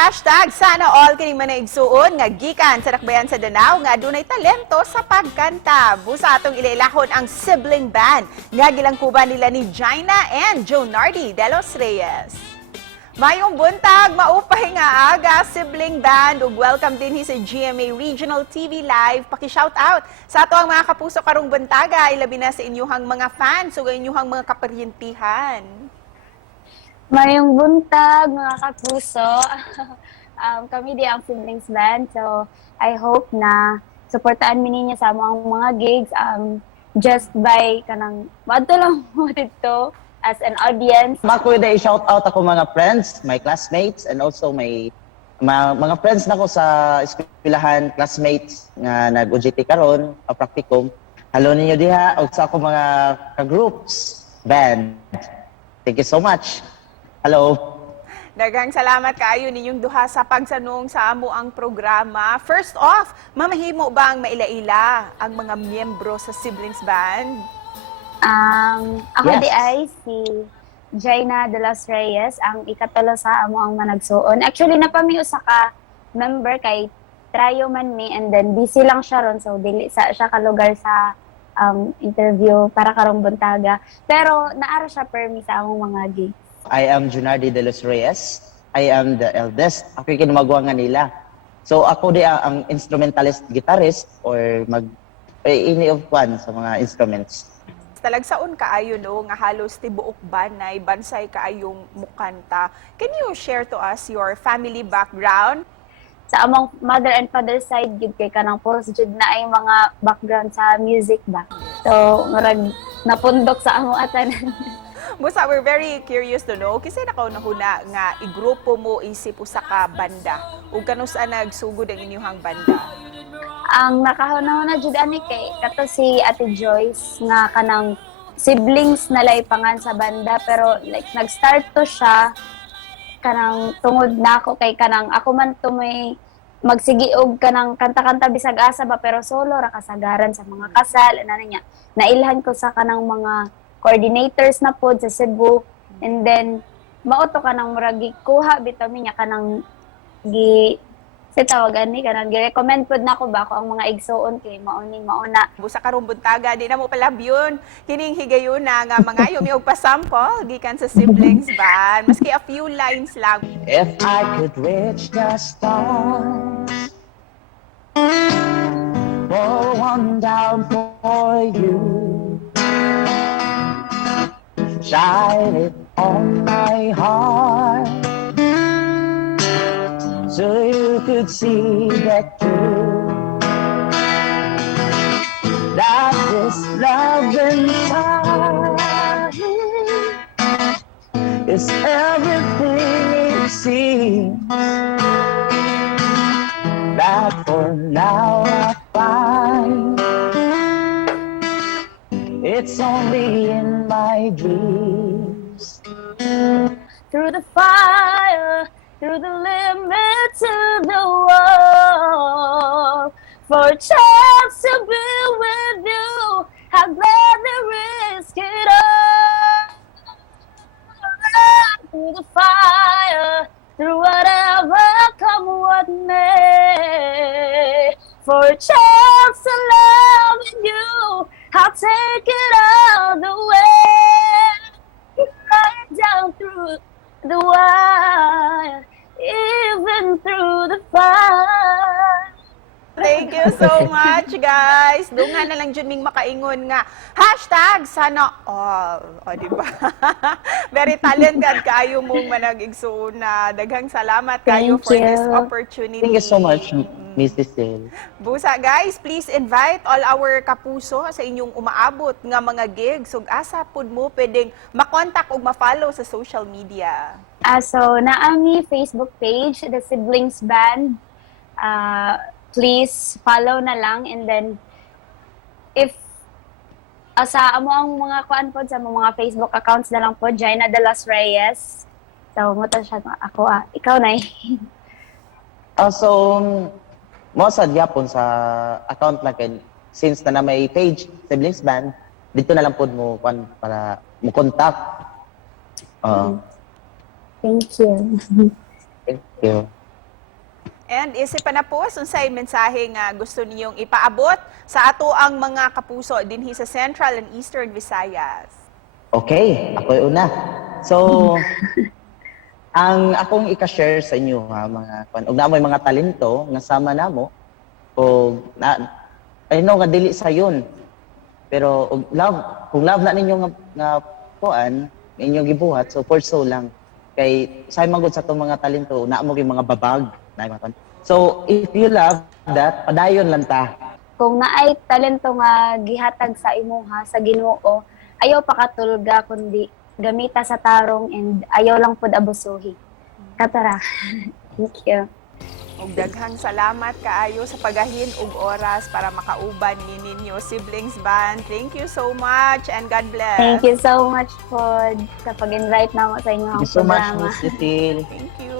Hashtag sana all kining manaigsuon nga gikan sa dakbayan sa Danau nga adunay talento sa pagkanta. Busa atong ilailahon ang sibling band nga gilangkuban nila ni Jaina and Jonardi de los Reyes. Mayong buntag, maupay nga aga, sibling band, ug welcome din sa GMA Regional TV Live. Paki-shout out sa ato ang mga kapuso karong buntaga, ilabi na sa inyuhang mga fans ug inyuhang mga kaparyentihan. Mayong buntag, mga kapuso. Kami di ang siblings band. So, I hope na supportaan mi ninyo sa mga gigs just by kanang madto lang mo dito as an audience. Mako na i-shout out ako mga friends, my classmates, and also my mga friends nako sa eskwelahan, classmates nga nag-UGT karon, practicum. Hello ninyo diha og sa ako mga ka-groups band. Thank you so much. Hello. Daghang salamat kaayo ninyong duha sa pagsanong sa amo ang programa. First off, mamahimo ba ang maila-ila ang mga miyembro sa siblings band? Ako Yes. di ay si Jaina de los Reyes, ang ikatulo sa amo ang managsuon. Actually, napamiyo sa ka member kay Trayo man mi, and then busy lang siya ron, so dili sa siya kalugar sa interview para karong buntaga. Pero naara siya permi sa among mga gigs. I am Jonardi de los Reyes. I am the eldest. Ako yung kinumagawa nga nila. So ako di ang instrumentalist guitarist or any of one sa mga instruments. Talagsaon kaayo no nga halos tibuok banay bansay kaayong mukanta. Can you share to us your family background? Sa among mother and father side, gid kay kanang puros jud na ay mga background sa music ba. So, murag napundok sa among atanan. Busa, we're very curious to know kasi nakaw na huna nga igrupo mo isip usa ka banda ug kanusa nagsugod ang inyong banda. Ang nakahuna-huna jud ani kay kato si Ate Joyce nga kanang siblings na laipangan sa banda, pero like nag-start to siya kanang tungod na ako kay kanang ako man to may magsigi og kanang kanta-kanta bisag asa ba, pero solo ra kasagaran sa mga kasal ana niya. Nailhan ko sa kanang mga coordinators na pod sa Cebu, and then mauto ka nang murag kuha bitaw niya kanang sa tawagan ni kanang gi-recommend pod nako ba ko ang mga igsuon kay mauni mauna. Busa karong buntaga di na mo palabyon kining higayon na nga mga yumi og pa-sample gikan sa siblings band maski a few lines lang. If I could reach the stars, pour one down for you, shine it on my heart, so you could see that too, that this love inside is everything it seems, that for now I find it's only in my dreams. Through the fire, through the limits of the wall, for a chance to be with you, I'd gladly risk it all. Through the fire, through whatever come what may, for a chance to love you, I'll take it all the way, right down through the wire, even through the fire. Thank you so much, guys. Dungan na lang dyan ming makaingon nga. Hashtag sana all. O, di ba? Very talented kayo mong manag-igsoon na. Daghang salamat kayo Thank for you. this opportunity. Thank you so much, Mrs. Sil. Busa, guys, please invite all our kapuso sa inyong umaabot nga mga gigs. Ug asa pud mo pwedeng makontak ug ma-follow sa social media. So, naami Facebook page, The Siblings Band. Please follow na lang, and then if sa amo ang mga kuan pod sa mga Facebook accounts na lang po, Jaina de los Reyes. So, mo to siya ako ikaw na So, mo sa gyapon sa account na kay since na may page siblings band, dito na lang pod mo para mo contact. Thank you. Thank you. And isip pa na po, unsay mensahe nga gusto niyong ipaabot sa ato ang mga kapuso dinhi sa Central and Eastern Visayas. Okay, ako yung una. So, ang akong ika-share sa inyo ha, ug na mo'y mga talento nga sama namo o I know nga dili sa yun. Pero kung love na ninyo nga kuan, inyong gibuhat, so for so lang. Kay say magud sa tong mga talento, na mo mga babag, na mga so if you love that, padayon lang ta. Kung naay talento nga gihatag sa imuha sa Ginoo, ayaw pakatulga kundi gamita sa tarong and ayaw lang pud abusuhi. Katara. Thank you. Ug daghang salamat kaayo sa pagahin og oras para makauban ni ninyo Siblings Band. Thank you so much and God bless. Thank you so much po sa pag-invite na mo sa inyong Thank you so much, programa. Miss Cecile. Thank you.